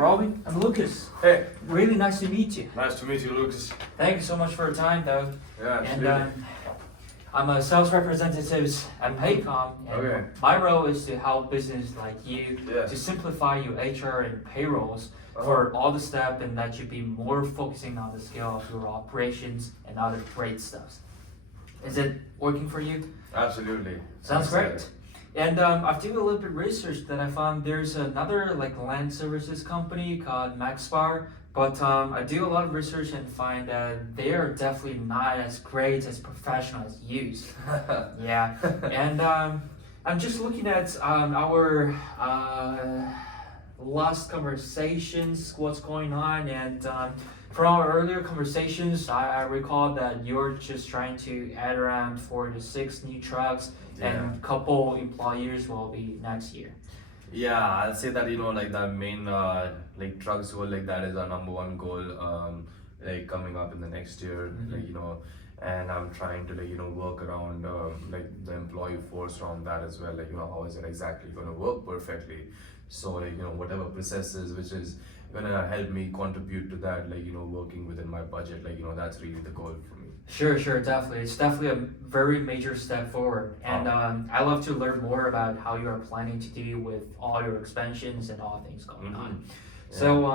Robin, I'm Lucas. Hey, Really nice to meet you. nice to meet you, Lucas. Thank you so much for your time, though. Yeah, And absolutely. I'm a sales representative at Paycom, and Okay. my role is to help business like you Yes. to simplify your HR and payrolls for all the steps, and that you be more focusing on the scale of your operations and other great stuff. Is it working for you? Absolutely. Sounds Yes, great. And I've done a little bit of research that I found there's another like land services company called MaxBar, but I do a lot of research and find that they are definitely not as great as professional as you. Yeah, and I'm just looking at our last conversations, what's going on, and from our earlier conversations, I recall that you're just trying to add around 4 to 6 new trucks, and couple employers will be next year. Yeah, I'll say that like the main like trucks goal, like that is our number one goal. Like coming up in the next year, and I'm trying to work around like the employee force around that as well. Like how is it exactly going to work perfectly? So whatever processes which is gonna help me contribute to that, working within my budget, that's really the goal for me. Sure, definitely. It's definitely a very major step forward. And I love to learn more about how you are planning to deal with all your expansions and all things going on. Yeah. So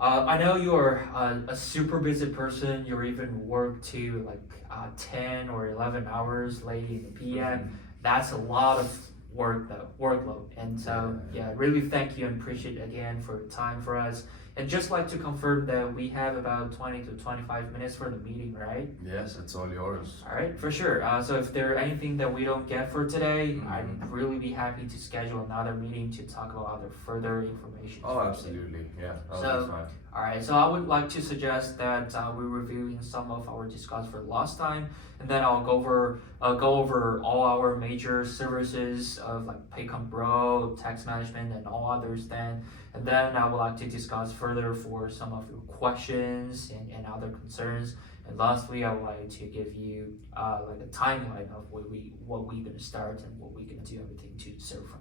I know you're a super busy person. You even work to like 10 or 11 hours late in the PM. That's a lot of workload. And so yeah, really thank you and appreciate again for your time for us. And just like to confirm that we have about 20 to 25 minutes for the meeting, right? Yes, it's all yours. All right, for sure. So if there anything that we don't get for today, I'd really be happy to schedule another meeting to talk about other further information. Oh, absolutely. Yeah, that'll be fine. All right, so I would like to suggest that we reviewing some of our discussed for last time, and then I'll go over all our major services of like Paycom Pro, tax management, and all others. And then I would like to discuss further for some of your questions and other concerns. And lastly, I would like to give you like a timeline of what we're gonna start and what we're gonna do everything to serve from.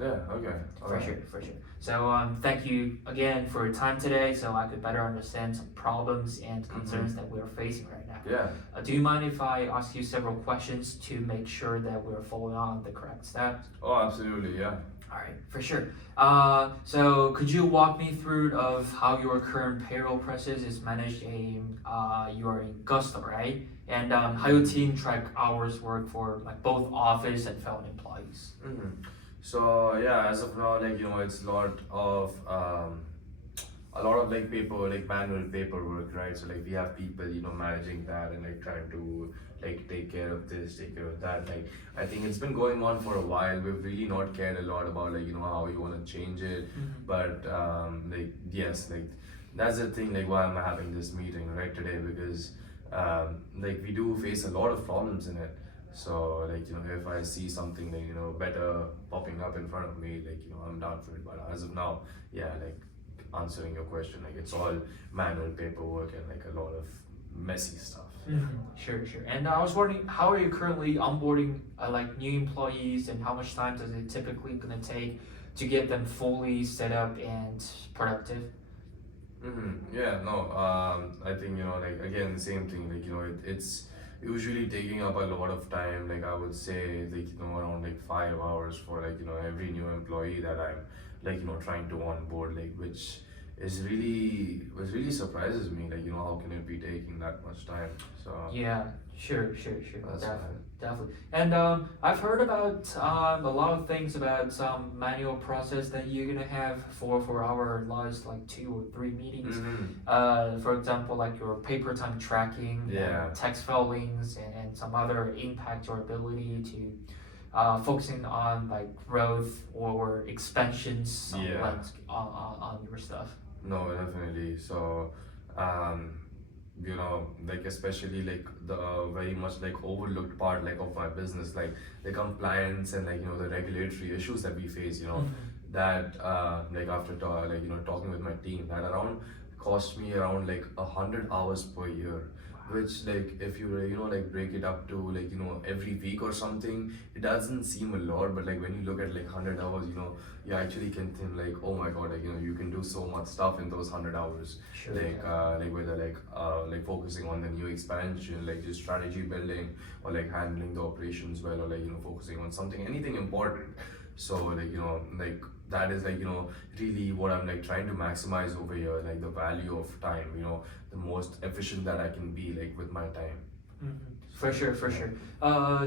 Yeah, okay. For sure. So thank you again for your time today, so I could better understand some problems and concerns that we're facing right now. Yeah. Do you mind if I ask you several questions to make sure that we're following on the correct steps? Oh, absolutely, yeah. All right, for sure. So could you walk me through of how your current payroll process is managed you are in Gusto, right? And how your team track hours work for like both office and fellow employees? So yeah, as of now, it's a lot of like paper, like manual paperwork, right? So we have people, managing that and trying to take care of this, take care of that. I think it's been going on for a while. We've really not cared a lot about how you want to change it. But yes, that's the thing, why I'm having this meeting right today, because we do face a lot of problems in it. So if I see something better popping up in front of me, I'm down for it. But as of now, yeah, answering your question, it's all manual paperwork and a lot of messy stuff. Sure. And I was wondering, how are you currently onboarding new employees, and how much time does it typically gonna take to get them fully set up and productive? Yeah, no, I think again, same thing. It's usually taking up a lot of time. I would say around 5 hours for every new employee that I'm trying to onboard, which really surprises me. How can it be taking that much time? So Yeah, sure. that's Definitely. And I've heard about a lot of things about some manual process that you're gonna have for our last 2 or 3 meetings. For example, your paper time tracking, text filings, and some other impact your ability to focusing on growth or expansions on your stuff. No, definitely. So, especially the very much overlooked part of my business, the compliance and the regulatory issues that we face. That after talking with my team, that around cost me around 100 hours per year. which like if you like break it up to like every week or something, it doesn't seem a lot, but like when you look at like 100 hours, you actually can think like, oh my god, like you can do so much stuff in those 100 hours. Sure. Like whether like focusing on the new expansion, like just strategy building, or like handling the operations well, or like focusing on something, anything important. So like like that is like really what I'm like trying to maximize over here, like the value of time, the most efficient that I can be like with my time. For sure, for sure.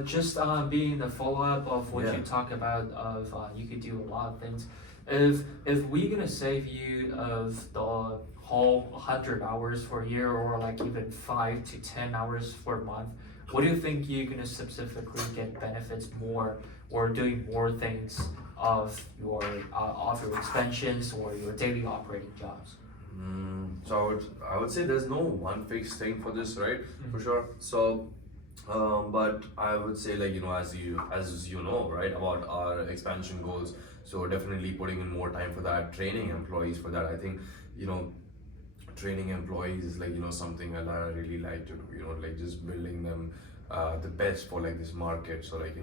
Just being the follow up of what Yeah. you talk about of you could do a lot of things. If we're gonna save you of the whole 100 hours for a year, or like even 5 to 10 hours for a month, what do you think you're gonna specifically get benefits more, or doing more things of your expansions or your daily operating jobs? So I would say there's no one fixed thing for this, right? For sure. So, but I would say like as you know, right, about our expansion goals. So definitely putting in more time for that, training employees for that. I think you know training employees is like something that I really like to do. Like just building them the best for like this market. So like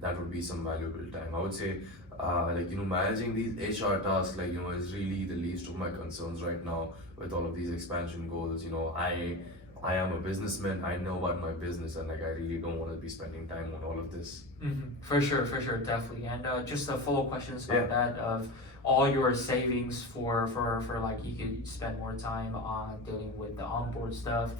that would be some valuable time. I would say like managing these HR tasks like is really the least of my concerns right now with all of these expansion goals. I am a businessman. I know about my business, and like I really don't want to be spending time on all of this. For sure, definitely. And just a follow questions Yeah. about that of all your savings for like you could spend more time on dealing with the onboard stuff.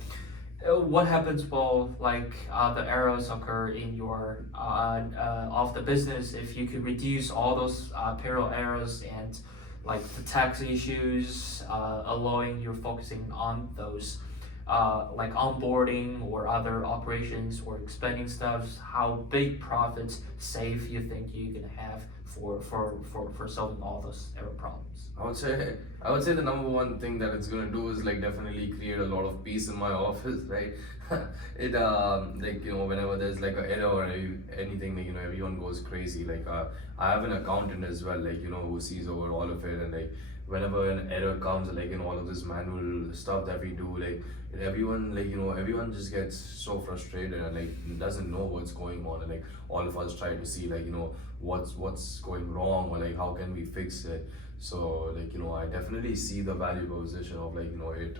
What happens while like the errors occur in your of the business if you could reduce all those payroll errors and like the tax issues, allowing you focusing on those like onboarding or other operations or expanding stuff, how big profits save you think you're gonna have for solving all those error problems? I would say the number one thing that it's gonna do is like definitely create a lot of peace in my office, right? It like whenever there's like an error or anything, like everyone goes crazy. Like I have an accountant as well, like who sees over all of it, and like whenever an error comes, like in all of this manual stuff that we do, like everyone like everyone just gets so frustrated and like doesn't know what's going on, and like all of us try to see like what's going wrong, or like how can we fix it. So like I definitely see the value proposition of like it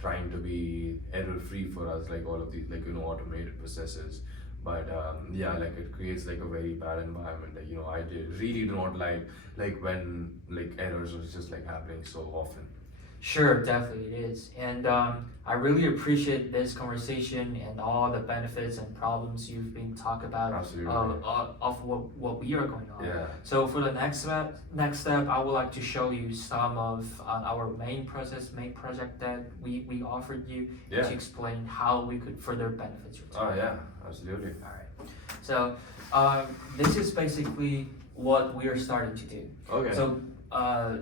trying to be error free for us, like all of these like automated processes. But yeah, like it creates like a very bad environment. Like really do not like when like errors are just like happening so often. Sure, definitely it is. And I really appreciate this conversation and all the benefits and problems you've been talking about Absolutely. of what we are going on. Yeah. So for the next step, I would like to show you some of our main project that we offered you Yeah. to explain how we could further benefit your team. Oh yeah, absolutely. All right. So this is basically what we are starting to do. Okay. So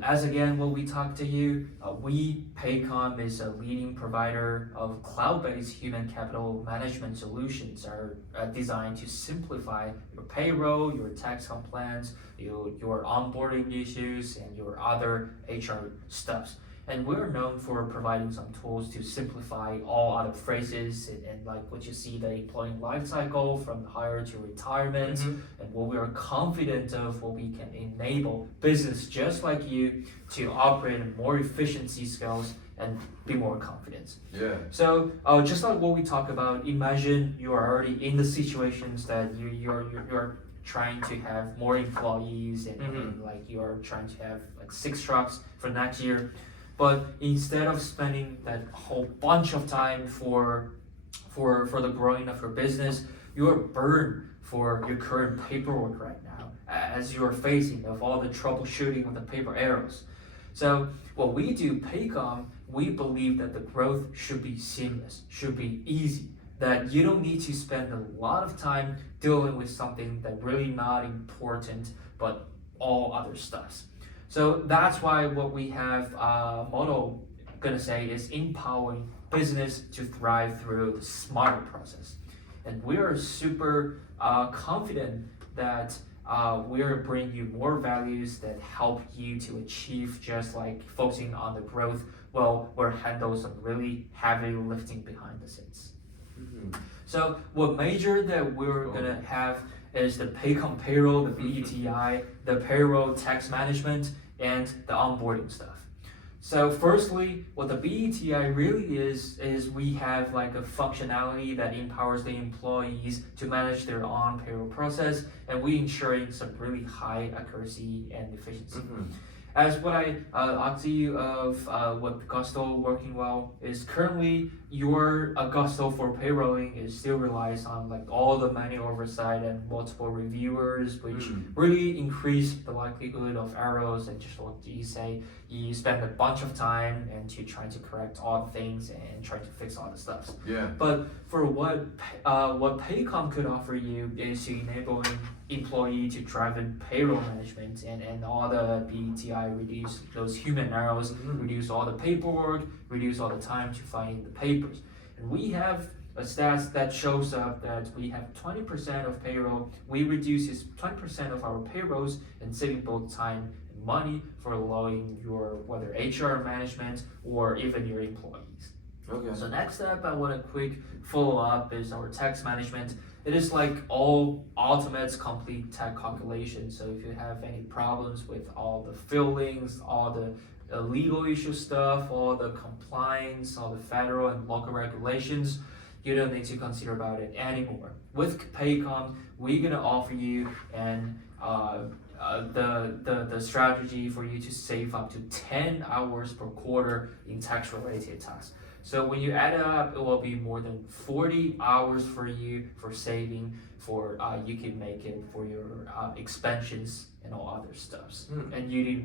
as again, when we talk to you, Paycom is a leading provider of cloud-based human capital management solutions are designed to simplify your payroll, your tax compliance, your onboarding issues, and your other HR stuffs. And we're known for providing some tools to simplify all other phrases and like what you see the employee life cycle from hire to retirement, and what we are confident of what we can enable business just like you to operate in more efficiency skills and be more confident. Yeah. So just like what we talk about, imagine you are already in the situations that you're trying to have more employees and like you're trying to have like 6 trucks for next year. But instead of spending that whole bunch of time for the growing of your business, you are burned for your current paperwork right now, as you are facing of all the troubleshooting of the paper errors. So what we do, Paycom, we believe that the growth should be seamless, should be easy, that you don't need to spend a lot of time dealing with something that really not important, but all other stuff. So that's why what we have motto gonna say is empowering business to thrive through the smarter process. And we are super confident that we're bringing you more values that help you to achieve just like focusing on the growth. Well, we're handle some really heavy lifting behind the scenes. Mhm. So what major that we're Cool. gonna have is the Paycom payroll, the BETI, the payroll tax management, and the onboarding stuff. So firstly, what the BETI really is we have like a functionality that empowers the employees to manage their own payroll process, and we ensuring some really high accuracy and efficiency. Mhm. As what I asked you of what Gusto working well is currently your Gusto for payrolling is still relies on like all the manual oversight and multiple reviewers, which Mm. really increase the likelihood of errors and just what you say you spend a bunch of time and to trying to correct all the things and try to fix all the stuff. Yeah. But for what Paycom could offer you is to enabling employee to drive in payroll management and all the BETI reduce those human errors, Mhm. reduce all the paperwork, reduce all the time to find the papers. And we have a stats that shows up that we have 20% of payroll, we reduces 20% of our payrolls and saving both time and money for allowing your whether HR management or even your employees. Okay. So next step I want to quick follow up is our tax management. It is like all ultimate complete tax calculation. So if you have any problems with all the fillings, all the legal issue stuff, all the compliance, all the federal and local regulations, you don't need to consider about it anymore. With Paycom, we're gonna offer you the strategy for you to save up to 10 hours per quarter in tax related tasks. So when you add it up, it will be more than 40 hours for you for saving for you can make it for your expansions and all other stuffs. Hmm. And you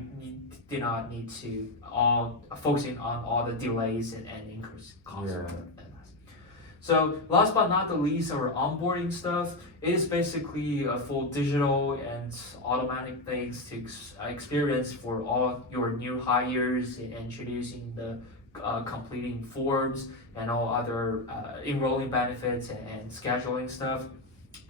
do not need to all focusing on all the delays and increase costs. Yeah. And that. So last but not the least, our onboarding stuff is basically a full digital and automatic things to experience for all your new hires in introducing the completing forms and all other enrolling benefits and scheduling stuff.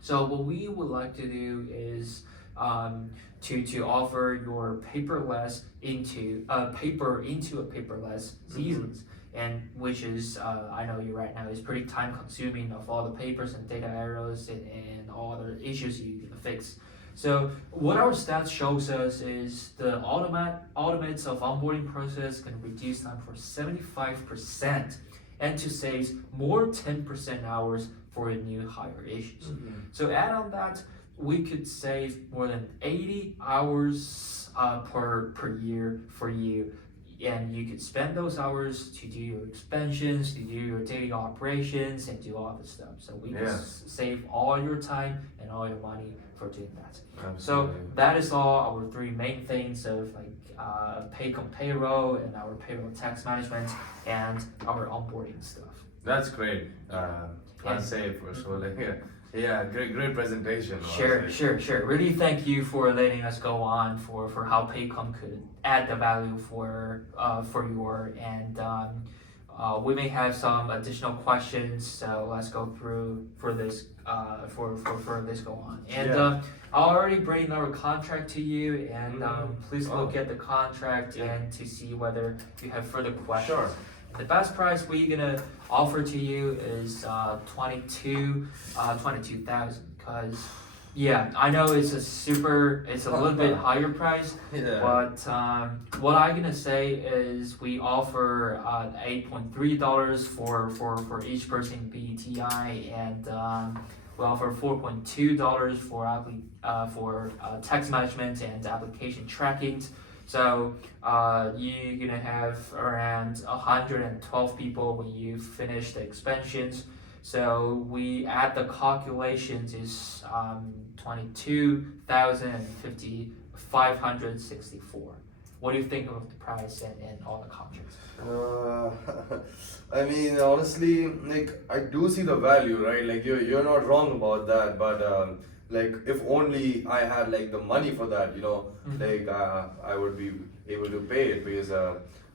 So what we would like to do is to offer your paperless into a paperless seasons, and which is I know you right now is pretty time consuming of all the papers and data errors and all other issues you can fix. So what our stats shows us is the automates of onboarding process can reduce time for 75% and to save more 10% hours for new hire issues. Mhm. So add on that, we could save more than 80 hours per year for you, and you could spend those hours to do your expansions, to do your daily operations, and do all the stuff. So we can Yeah. save all your time and all your money for doing that. So Absolutely. that is all our three main things of like Paycom payroll and our payroll tax management and our onboarding stuff. That's great. I'd And- say for sure. Like, yeah, great presentation. Sure, honestly. sure. Really thank you for letting us go on for how Paycom could add the value for your and we may have some additional questions, so let's go through for this for this go on. And Yeah. I already bring our contract to you, and please Oh. look at the contract Yeah. and to see whether you have further questions. Sure. The best price we're gonna offer to you is 22,000. Cause yeah, I know it's a little bit higher price, Yeah. but what I'm gonna say is we offer $8.3 for each person BTI, and we offer $4.2 for tax management and application tracking. So you're gonna have around 112 people when you finish the expansions. So we add the calculations is 22,564. What do you think of the price and all the contracts? I mean, honestly, like I do see the value, right? Like you're not wrong about that, but like if only I had like the money for that, Mhm. like I would be able to pay it because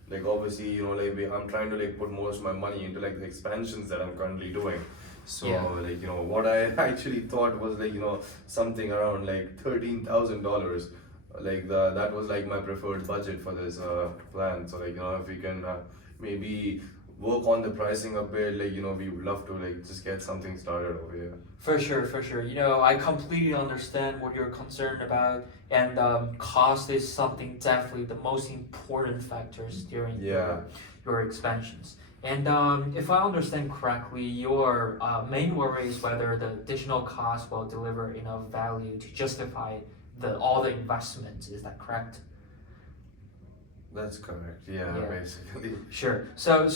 like obviously like I'm trying to like put most of my money into like the expansions that I'm currently doing. So Yeah. like what I actually thought was like something around like $13,000. Like that was like my preferred budget for this plan. So like if we can maybe work on the pricing a bit, like we would love to like just get something started over here. For sure, for sure. I completely understand what you're concerned about, and cost is something definitely the most important factors during Yeah. your expansions. And if I understand correctly, your main worry is whether the additional cost will deliver enough value to justify all the investments. Is that correct? That's correct. Yeah, Yeah. basically. Sure. So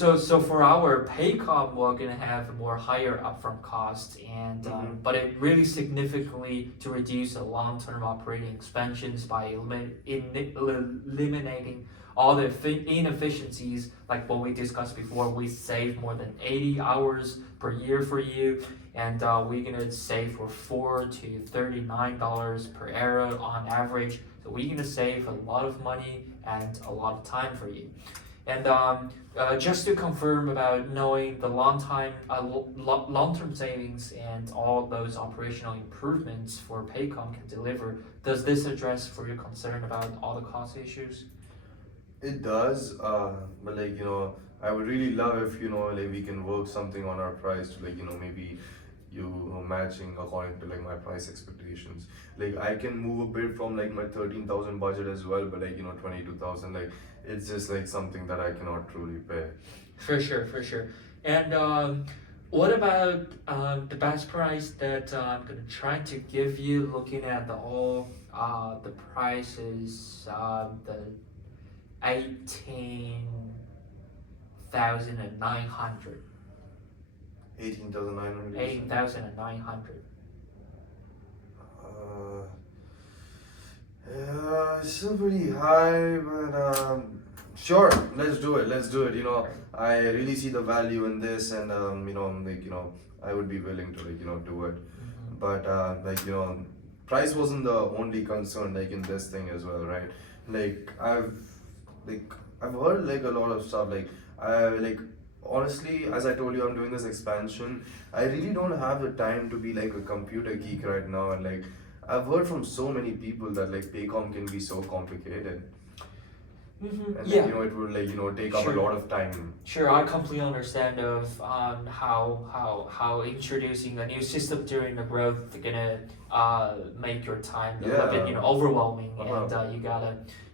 for our Paycom, we're gonna have a more higher upfront cost, and Mhm. but it really significantly to reduce the long-term operating expenses by eliminating all the inefficiencies, like what we discussed before. We save more than 80 hours per year for you, and we're gonna save for $4 to $39 per hour on average. So we're gonna save a lot of money and a lot of time for you. And just to confirm about knowing the long-term savings and all those operational improvements for Paycom can deliver, does this address for your concern about all the cost issues? It does, but like I would really love if like we can work something on our price to like maybe matching according to like my price expectations. Like I can move a bit from like my 13,000 budget as well, but like 22,000, like it's just like something that I cannot truly pay. For sure, for sure. And what about the best price that I'm gonna try to give you? Looking at the prices, the 18,900. 18,900. 18,900. Uh, yeah, it's still pretty high, but sure, let's do it. Let's do it. I really see the value in this, and like I would be willing to like do it. Mhm. But like price wasn't the only concern like in this thing as well, right? Like like I've heard like a lot of stuff. Like I like honestly, as I told you, I'm doing this expansion. I really don't have the time to be like a computer geek right now, and like I've heard from so many people that like Paycom can be so complicated, and like Yeah. it would like take up a Sure. lot of time. Sure, I completely understand of how introducing a new system during the growth gonna make your time a little bit Yeah. overwhelming, Uh-huh. and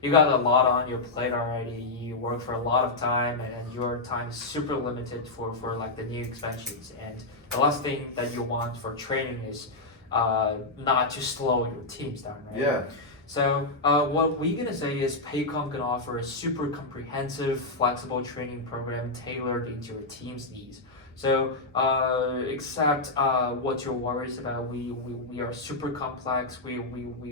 you got a lot on your plate already. You work for a lot of time, and your time is super limited for like the new expansions. And the last thing that you want for training is not to slow your teams down, right? Yeah. So what we're gonna say is Paycom can offer a super comprehensive, flexible training program tailored into your team's needs. So except what you're worried about, we are super complex. We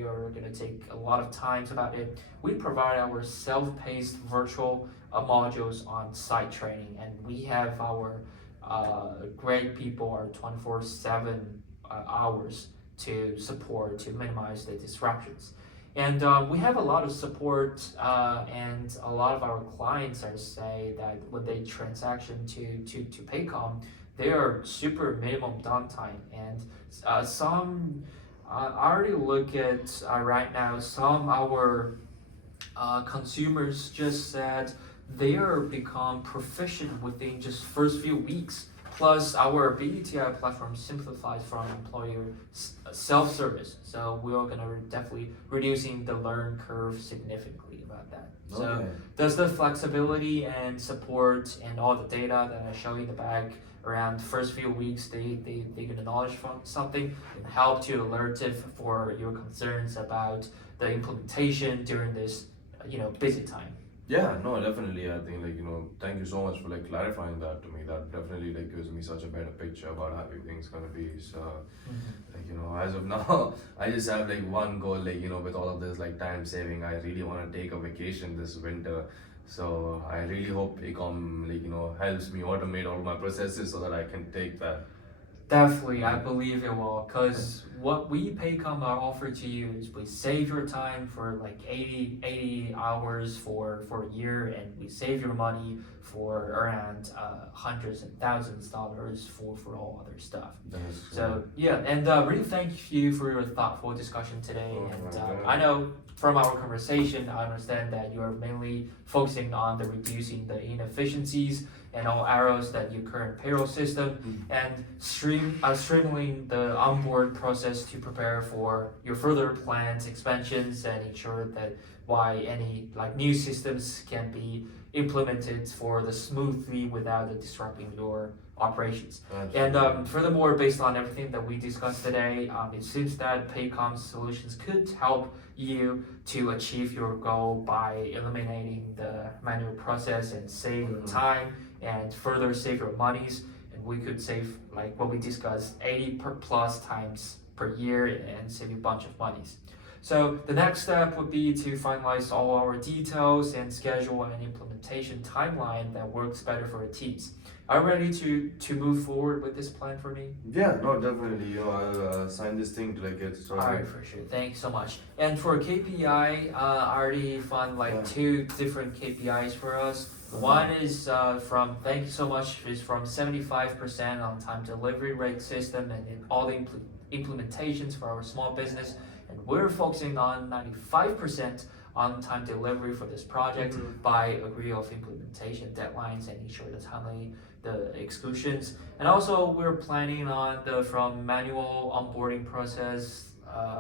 are gonna take a lot of time about it. We provide our self-paced virtual modules on site training, and we have our great people are 24/7 hours to support to minimize the disruptions. And we have a lot of support, and a lot of our clients are say that when they transaction to Paycom, they are super minimum downtime. And some, I already look at right now, some our consumers just said they are become proficient within just first few weeks. Plus, our BUTI platform simplifies from employer self-service, so we are gonna definitely reducing the learn curve significantly about that. So, Okay. does the flexibility and support and all the data that I show you in the back around first few weeks, they get the knowledge from something and help to alert it for your concerns about the implementation during this busy time. Yeah, no, definitely. I think like thank you so much for like clarifying that to me. That definitely like gives me such a better picture about how everything's gonna be. So like as of now, I just have like one goal. Like with all of this like time saving, I really want to take a vacation this winter. So I really hope Ecom like helps me automate all my processes so that I can take that. Definitely, I believe it will. Because what we Paycom offer to you is we save your time for like 80 hours for a year, and we save your money for around hundreds and thousands of dollars for all other stuff. That's So yeah, and really thank you for your thoughtful discussion today. Oh And my God. I know from our conversation, I understand that you are mainly focusing on the reducing the inefficiencies and all errors that your current payroll system and streamlining the onboard process to prepare for your further plans, expansions, and ensure that why any like new systems can be implemented for the smoothly without disrupting your operations. And furthermore, based on everything that we discussed today, it seems that Paycom's solutions could help you to achieve your goal by eliminating the manual process and saving time and further save your monies. And we could save like what we discussed 80 per plus times per year and save you a bunch of monies. So the next step would be to finalize all our details and schedule an implementation timeline that works better for our teams. Are you ready to move forward with this plan for me? Yeah, no, definitely. I'll sign this thing to like get started. Alright, for sure. Thanks so much. And for KPI, I already found like two different KPIs for us. One is thank you so much, is from 75% on time delivery rate system and in all the implementations for our small business. And we're focusing on 95% on time delivery for this project by agree of implementation deadlines and ensure the timely the exclusions. And also we're planning on the from manual onboarding process.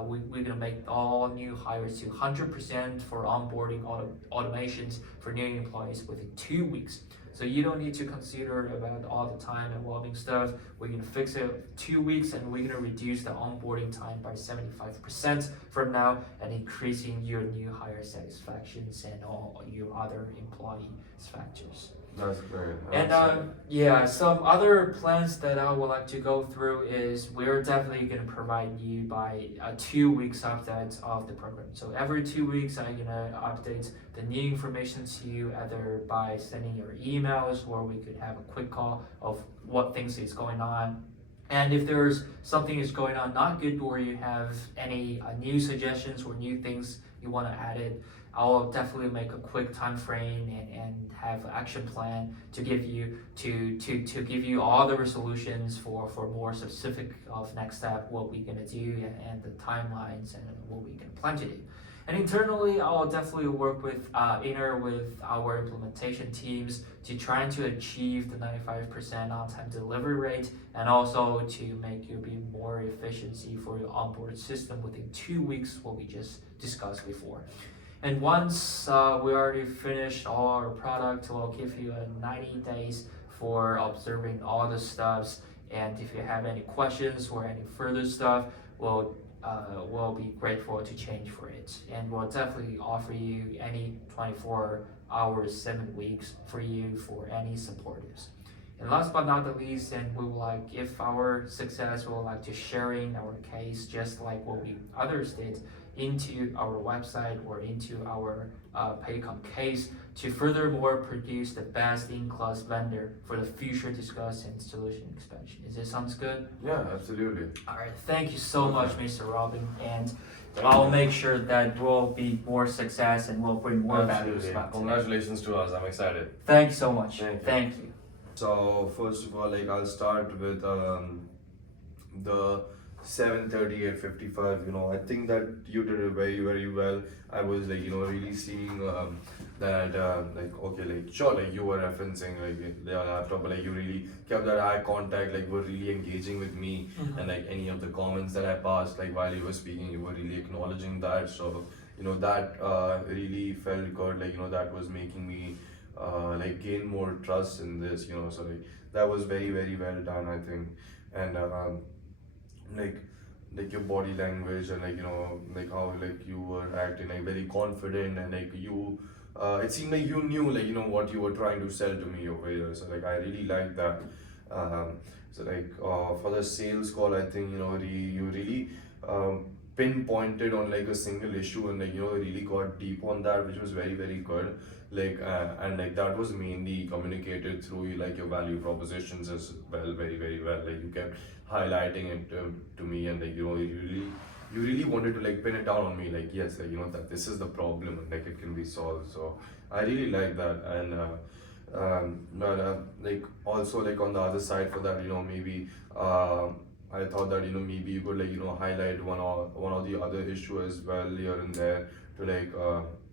We're gonna make all new hires to 100% for onboarding automations for new employees within 2 weeks. So you don't need to consider about all the time involving stuff. We're gonna fix it 2 weeks, and we're gonna reduce the onboarding time by 75% from now, and increasing your new hire satisfactions and all your other employee factors. That's great. And yeah, some other plans that I would like to go through is we're definitely gonna provide you by 2 weeks update of the program. So every 2 weeks, I'm gonna update the new information to you either by sending your emails, or we could have a quick call of what things is going on. And if there's something is going on not good, or you have any new suggestions or new things you want to add it, I'll definitely make a quick time frame and have an action plan to give you to give you all the resolutions for more specific of next step, what we're gonna do and the timelines and what we can plan to do. And internally, I'll definitely work with with our implementation teams to trying to achieve the 95% on-time delivery rate, and also to make you be more efficiency for your onboard system within 2 weeks, what we just discussed before. And once we already finished all our product, we'll give you a 90 days for observing all the stuffs. And if you have any questions or any further stuff, we'll be grateful to change for it. And we'll definitely offer you any 24 hours, 7 weeks for you for any supporters. And last but not the least, and we will like, if our success, we would like to sharing our case just like what we others did into our website or into our Paycom case to furthermore produce the best in-class vendor for the future discuss and solution expansion. Is this sounds good? Yeah, absolutely. All right, thank you so much, Mr. Robin, and I'll make sure that we'll be more success and we'll bring more value. Absolutely. Congratulations to us. I'm excited. Thank you so much. Thank you. you. So first of all, like I'll start with the 7:30 at 55. I think that you did it very very well. I was like really seeing that like okay, like sure, like you were referencing like the laptop, but like you really kept that eye contact, like were really engaging with me, and like any of the comments that I passed like while you were speaking, you were really acknowledging that. So that really felt good. Like that was making me like gain more trust in this. So like that was very very well done, I think. And like your body language and like how like you were acting like very confident, and like you it seemed like you knew like what you were trying to sell to me over here. So like I really like that. So like for the sales call, I think you really pinpointed on like a single issue, and like really got deep on that, which was very very good. and like that was mainly communicated through like your value propositions as well, very well. Like you kept highlighting it to me, and like you really wanted to like pin it down on me, like yes, like that this is the problem and like it can be solved. So I really like that. And but like also like on the other side for that, maybe I thought that maybe you could like highlight one or the other issue as well here and there, to like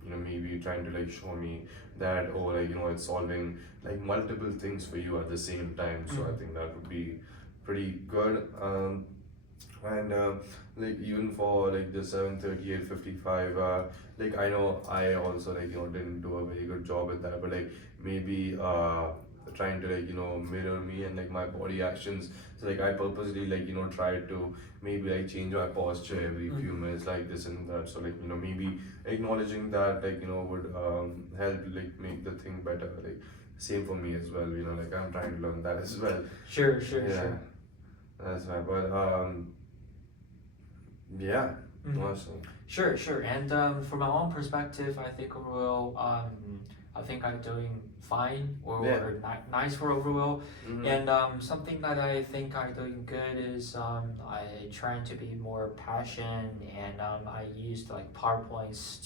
maybe trying to like show me that, oh, like it's solving like multiple things for you at the same time. So I think that would be pretty good. And like even for like the 73855, like I know I also like didn't do a very good job at that, but like maybe trying to like mirror me and like my body actions. So like I purposely like try to maybe like change my posture every few minutes, like this and that. So like maybe acknowledging that like would help like make the thing better. Like same for me as well, like I'm trying to learn that as well. Sure, Yeah, sure. that's right. But yeah, awesome. Sure. And from my own perspective, I think overall, I think I'm doing fine or nice for overall. And something that I think I'm doing good is I trying to be more passionate, and I used like PowerPoints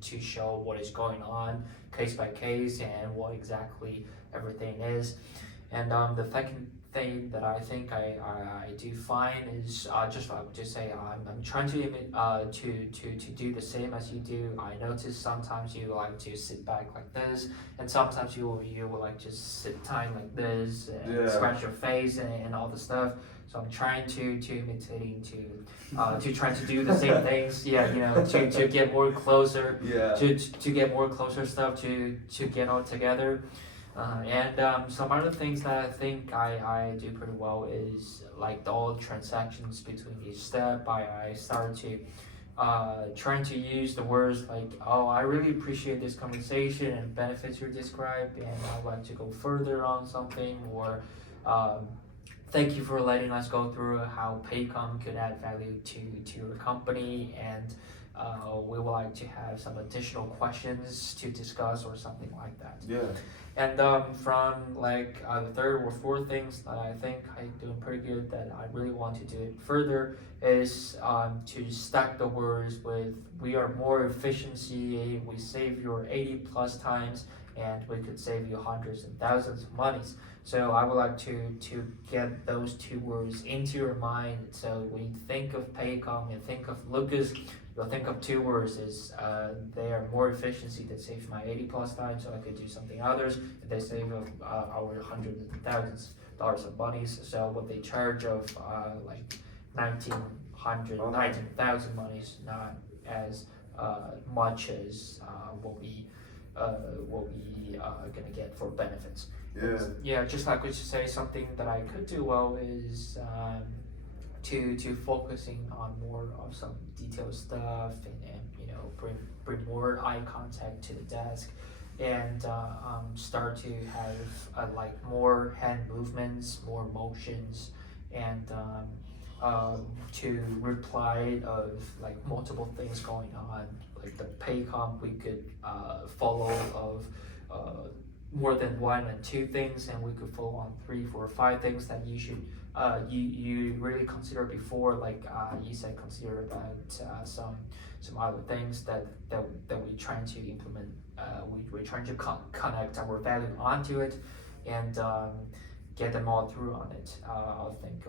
to show what is going on case by case and what exactly everything is. And the second thing that I think I do fine is just like to say I'm trying to do the same as you do. I notice sometimes you like to sit back like this, and sometimes you will like just sit time like this and scratch your face and all the stuff. So I'm trying to imitating to trying to do the same things. Yeah, to get more closer. Yeah. To get more closer stuff to get all together. And some other things that I think I do pretty well is like all transactions between each step. I start to trying to use the words like, oh, I really appreciate this conversation and benefits you described, and I'd like to go further on something, or thank you for letting us go through how Paycom could add value to your company, and we would like to have some additional questions to discuss or something like that. Yeah. And from like the third or fourth things that I think I'm doing pretty good that I really want to do it further is to stack the words with we are more efficiency, we save your 80 plus times, and we could save you hundreds and thousands of monies. So I would like to get those two words into your mind. So when you think of Paycom and think of Lucas, you'll think of two words is they are more efficiency that saves my 80 plus time, so I could do something others, and they save our hundreds and thousands of dollars of monies. So what they charge of like 19,000 monies, not as much as what we gonna get for benefits. Yeah, just like we should say, something that I could do well is to focusing on more of some detailed stuff, and bring more eye contact to the desk, and start to have like more hand movements, more motions, and to reply of like multiple things going on, like the Paycom we could follow of more than one and two things, and we could follow on 3, 4, 5 things that you should you really consider before, like you said, consider about some other things that we're trying to implement. We're trying to connect our value onto it, and get them all through on it. I think it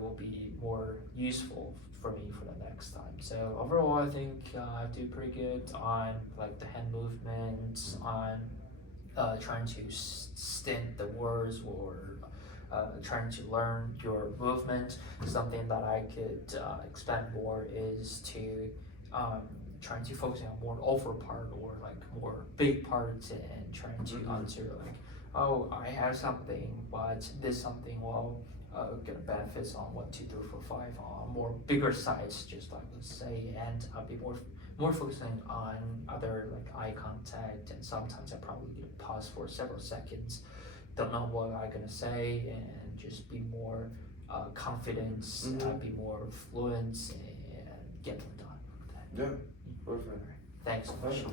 will be more useful for me for the next time. So overall, I think I do pretty good on like the hand movements, on trying to stint the words, or trying to learn your movement. Something that I could expand more is to trying to focus on more over part, or like more big parts, and trying to answer like, oh, I have something, but this something will gonna benefits on 1, 2, 3, 4, 5 on more bigger size, just like let's say, and I'll be more focusing on other like eye contact, and sometimes I probably gonna pause for several seconds, don't know what I'm gonna say, and just be more confident, be more fluent, and get them done. Yeah, perfect. Thanks so much.